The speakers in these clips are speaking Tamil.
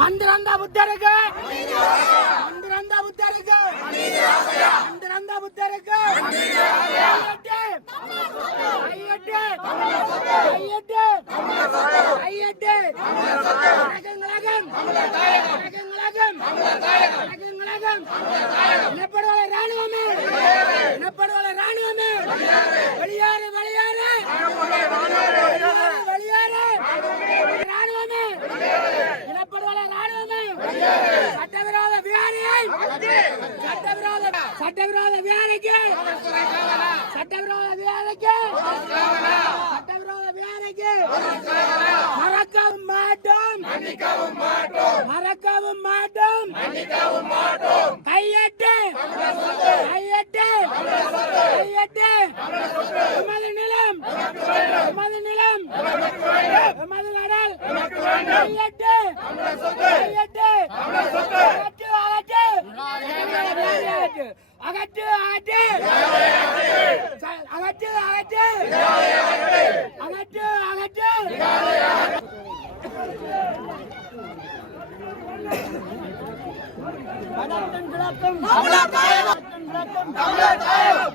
மந்திரந்த புத்தருக்கு. மந்திரந்த புத்தருக்கு. மந்திரந்த புத்தருக்கு. கையெட்டு. கையெட்டு கையெட்டு வணக்கங்களுக்கும் வணக்கங்களுக்கும் வணக்கங்களுக்கும் இனப்படுவலை ராணுவமே இனப்படுவலை ராணுவமே வெளியேறு வெளியேறு வெளியேறு ராணுவமே இனப்படுவலை ராணுவமே சட்டவிரோத விகாரியை சட்டவிரோத சட்டவிரோத விகாரிக்கு சட்டவிரோத விகாரிக்கு சட்டவிரோத விகாரிக்கு மறக்கவும் மாட்டோம்! மறக்கவும் மாட்டோம்! கையெட்டு! கையெட்டு! கையெட்டு! எமது நிலம்! எமது நிலம்! எமது கடல்! கையெட்டு! கையெட்டு! அகற்று அகற்று அகற்று அகற்று ச- அகற்று அகற்று அகற்று அகற்று வடக்கன் கிழக்கும் தமிழர் தாயகம். தமிழர் தாயகம்.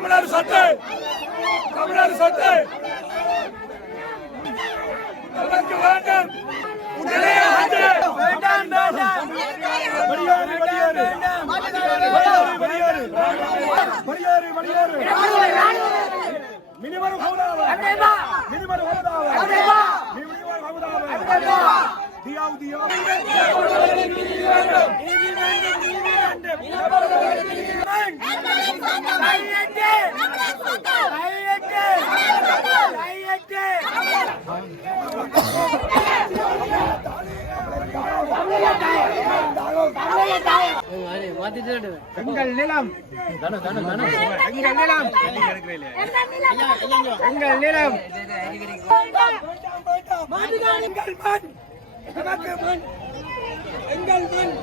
தமிழர் சொத்து தமிழர் சொத்து நமக்கு வேண்டும் உடனே அகற்று. வேண்டாம் வேண்டாம் வெளியேறு, வெளியேறு. வெளியேறு, வெளியேறு. வெளியேறு, வெளியேறு. மினிமம் ஹவுதாவா. மினிமம் ஹவுதாவா. மினிமம் ஹவுதாவா. தியாவு, தியாவு. எங்கள் நிலம். எங்கள் நிலம். எங்கள் நிலம். எங்கள் மண். எமக்கு மண்? எங்கள் மண்.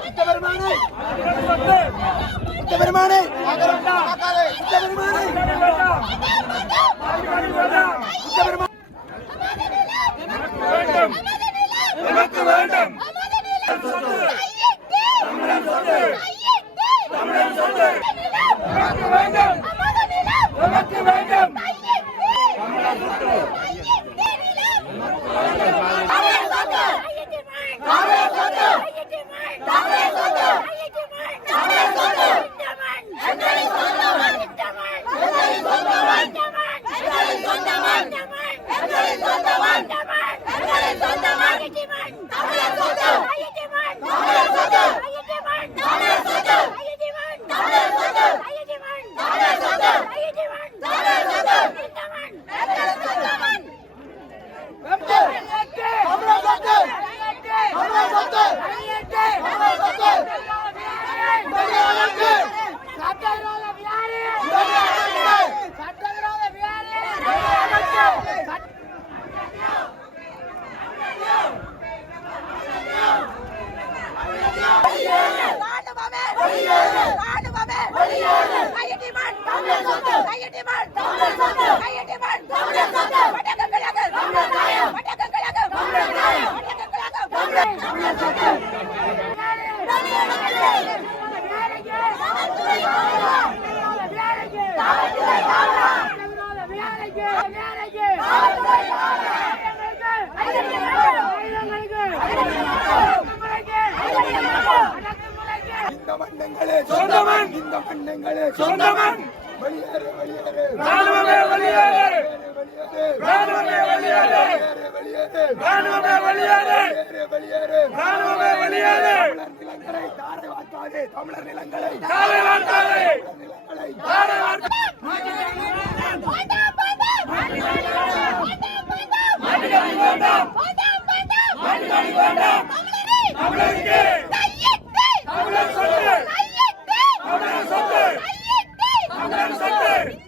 உத்தவருமானே உத்தவருமானே உத்தவருமானே வேண்டும். நமக்கு வேண்டும். தமிழர் சொத்து தமிழர் சொத்து நமக்கு வேண்டும். நமக்கு வேண்டும். சொந்த மண் எங்களுக்கு சொந்த மண் வெளியேறு வெளியேறு ராணுவமே வெளியேறு ராணுவமே வெளியேறு ராணுவமே வெளியேறு ராணுவமே வெளியேறு நிலங்களை தாரை வார்த்தாதே தமிழர் நிலங்களை. தாரை வார்த்தாதே! நிலங்களை தாரை வார்த்தாதே! தமிழருக்கு தமிழர் சொத்து சொத்து